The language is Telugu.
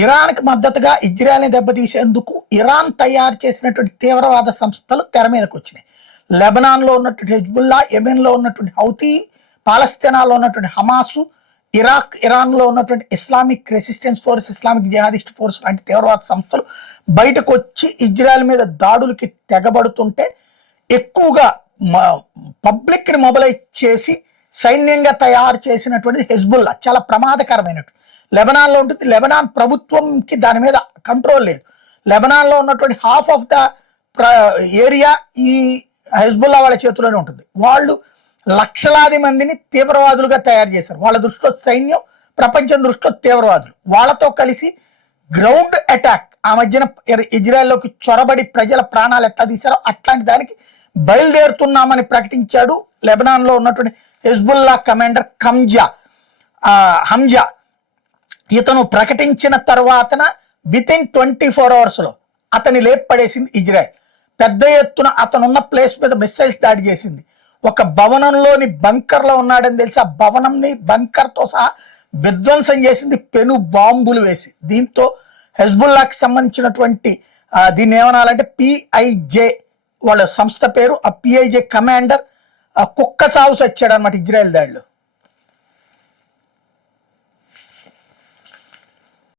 ఇరాన్కి మద్దతుగా ఇజ్రాయెల్ని దెబ్బతీసేందుకు ఇరాన్ తయారు చేసినటువంటి తీవ్రవాద సంస్థలు తెర మీదకి వచ్చినాయి. లెబనాన్లో ఉన్నటువంటి హెజ్బుల్లా, యెమెన్లో ఉన్నటువంటి హౌతీ, పాలస్తీనాలో ఉన్నటువంటి హమాసు, ఇరాన్లో ఉన్నటువంటి Islamic resistance force, Islamic jihadist force లాంటి తీవ్రవాద సంస్థలు బయటకు వచ్చి ఇజ్రాయెల్ మీద దాడులకి తెగబడుతుంటే ఎక్కువగా పబ్లిక్ని మొబలైజ్ చేసి సైన్యంగా తయారు చేసినటువంటి హెజ్బుల్లా చాలా ప్రమాదకరమైనటువంటి లెబనాన్లో ఉంటుంది. లెబనాన్ ప్రభుత్వంకి దాని మీద కంట్రోల్ లేదు. లెబనాన్లో ఉన్నటువంటి హాఫ్ ఆఫ్ ద ఏరియా ఈ హెజ్బుల్లా వాళ్ళ చేతిలోనే ఉంటుంది. వాళ్ళు లక్షలాది మందిని తీవ్రవాదులుగా తయారు చేశారు. వాళ్ళ దృష్టిలో సైన్యం, ప్రపంచం దృష్టిలో తీవ్రవాదులు. వాళ్ళతో కలిసి గ్రౌండ్ అటాక్ ఆ మధ్యన ఇజ్రాయెల్లోకి చొరబడి ప్రజల ప్రాణాలు ఎట్లా తీశారో అట్లాంటి దానికి బయలుదేరుతున్నామని ప్రకటించాడు లెబనాన్లో ఉన్నటువంటి హెజ్బుల్లా కమాండర్ హంజా. ఇతను ప్రకటించిన తర్వాతన వితిన్ 24 hours అతని లేపడేసింది ఇజ్రాయెల్. పెద్ద ఎత్తున అతనున్న ప్లేస్ మీద మిస్సైల్స్ దాడి చేసింది. ఒక భవనంలోని బంకర్లో ఉన్నాడని తెలిసి ఆ భవనంని బంకర్తో సహా విధ్వంసం చేసింది, పెను బాంబులు వేసి. దీంతో హెజ్బుల్లాకి సంబంధించినటువంటి దీన్ని ఏమనాలంటే పిఐజే వాళ్ళ సంస్థ పేరు. ఆ పిఐజే కమాండర్ కుక్క చావు చచ్చాడు అనమాట ఇజ్రాయెల్ దాడిలో.